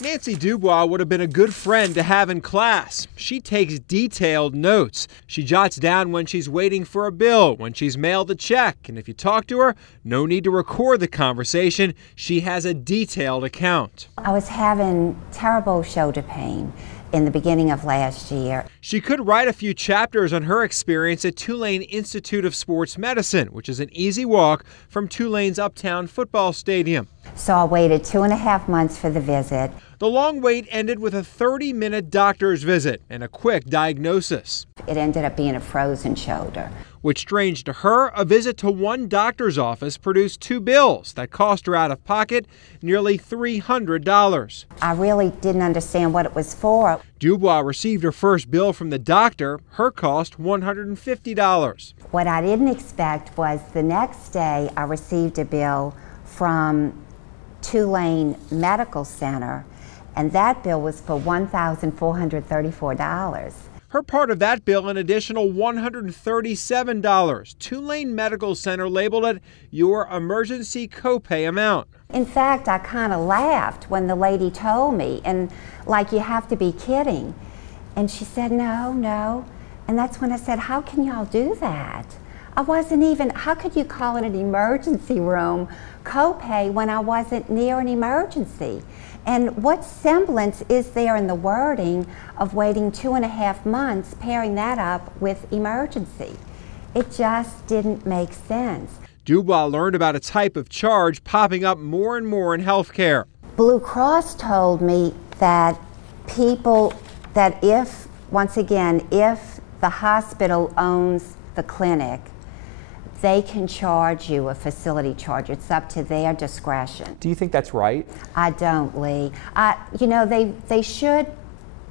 Nancy Dubois would have been a good friend to have in class. She takes detailed notes. She jots down when she's waiting for a bill, when she's mailed a check, and if you talk to her, no need to record the conversation. She has a detailed account. I was having terrible shoulder pain in the beginning of last year. She could write a few chapters on her experience at Tulane Institute of Sports Medicine, which is an easy walk from Tulane's Uptown football stadium. So I waited 2.5 months for the visit. The long wait ended with a 30-minute doctor's visit and a quick diagnosis. It ended up being a frozen shoulder. Which, strange to her, a visit to one doctor's office produced 2 bills that cost her out of pocket nearly $300. I really didn't understand what it was for. Dubois received her first bill from the doctor. Her cost $150. What I didn't expect was the next day I received a bill from Tulane Medical Center, and that bill was for $1,434. Her part of that bill, an additional $137. Tulane Medical Center labeled it your emergency copay amount. In fact, I kind of laughed when the lady told me, and like, you have to be kidding. And she said, no. And that's when I said, how can y'all do that? I wasn't even, how could you call it an emergency room copay when I wasn't near an emergency? And what semblance is there in the wording of waiting 2.5 months, pairing that up with emergency? It just didn't make sense. Dubois learned about a type of charge popping up more and more in healthcare. Blue Cross told me that if the hospital owns the clinic, they can charge you a facility charge. It's up to their discretion. Do you think that's right? I don't, Lee. They should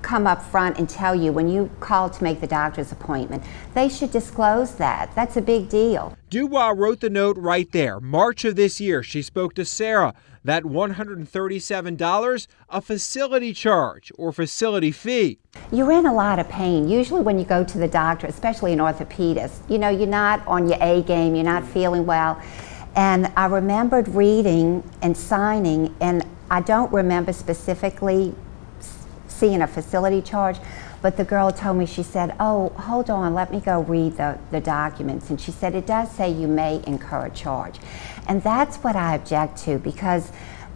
come up front and tell you when you call to make the doctor's appointment. They should disclose that. That's a big deal. Dubois wrote the note right there. March of this year, she spoke to Sarah. That $137, a facility charge or facility fee. You're in a lot of pain. Usually when you go to the doctor, especially an orthopedist, you're not on your A game, you're not feeling well. And I remembered reading and signing, and I don't remember specifically seeing a facility charge, but the girl told me, she said, oh, hold on, let me go read the documents. And she said, it does say you may incur a charge. And that's what I object to, because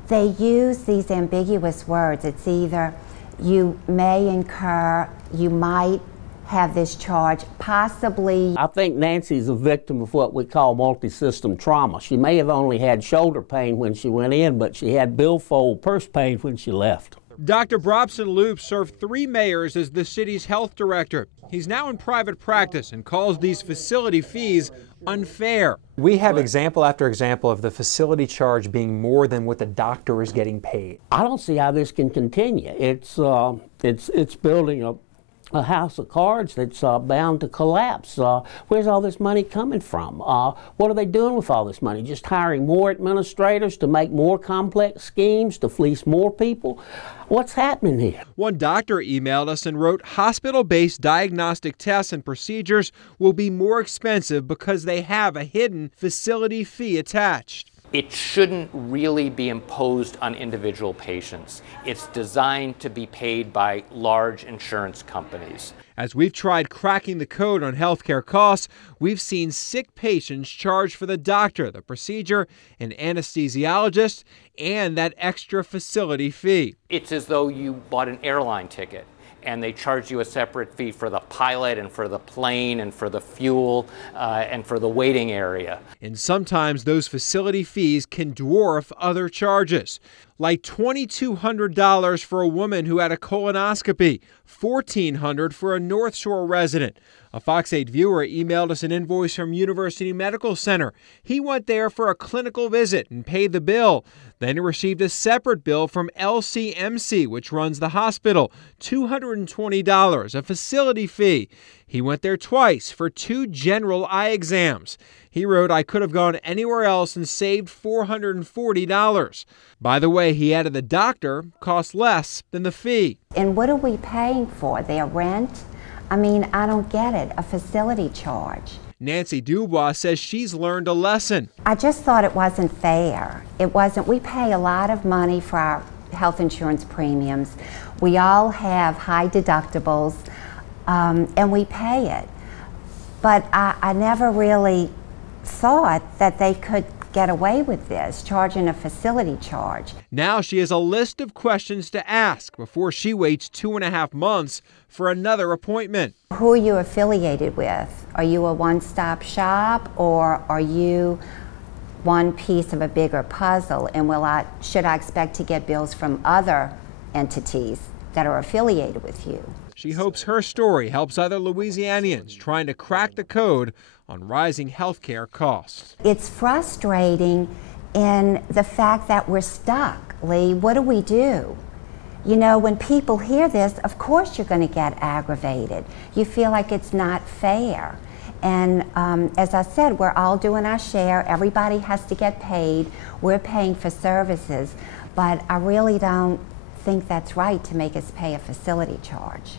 they use these ambiguous words. It's either you may incur, you might have this charge, possibly. I think Nancy's a victim of what we call multi-system trauma. She may have only had shoulder pain when she went in, but she had billfold purse pain when she left. Dr. Brobson Loop served 3 mayors as the city's health director. He's now in private practice and calls these facility fees unfair. We have example after example of the facility charge being more than what the doctor is getting paid. I don't see how this can continue. It's building a house of cards that's bound to collapse. Where's all this money coming from? What are they doing with all this money? Just hiring more administrators to make more complex schemes, to fleece more people? What's happening here? One doctor emailed us and wrote, hospital-based diagnostic tests and procedures will be more expensive because they have a hidden facility fee attached. It shouldn't really be imposed on individual patients. It's designed to be paid by large insurance companies. As we've tried cracking the code on healthcare costs, we've seen sick patients charged for the doctor, the procedure, an anesthesiologist, and that extra facility fee. It's as though you bought an airline ticket and they charge you a separate fee for the pilot and for the plane and for the fuel and for the waiting area. And sometimes those facility fees can dwarf other charges, like $2,200 for a woman who had a colonoscopy, $1,400 for a North Shore resident. A Fox 8 viewer emailed us an invoice from University Medical Center. He went there for a clinical visit and paid the bill. Then he received a separate bill from LCMC, which runs the hospital, $220, a facility fee. He went there twice for 2 general eye exams. He wrote, I could have gone anywhere else and saved $440. By the way, he added the doctor cost less than the fee. And what are we paying for? Their rent? I mean, I don't get it, a facility charge. Nancy Dubois says she's learned a lesson. I just thought it wasn't fair. It wasn't. We pay a lot of money for our health insurance premiums. We all have high deductibles, and we pay it. But I never really thought that they could get away with this, charging a facility charge. Now she has a list of questions to ask before she waits 2.5 months for another appointment. Who are you affiliated with? Are you a one-stop shop, or are you one piece of a bigger puzzle? And should I expect to get bills from other entities that are affiliated with you? She hopes her story helps other Louisianians trying to crack the code on rising health care costs. It's frustrating in the fact that we're stuck, Lee. What do we do? You know, when people hear this, of course you're going to get aggravated. You feel like it's not fair. And as I said, we're all doing our share. Everybody has to get paid. We're paying for services. But I really don't think that's right to make us pay a facility charge.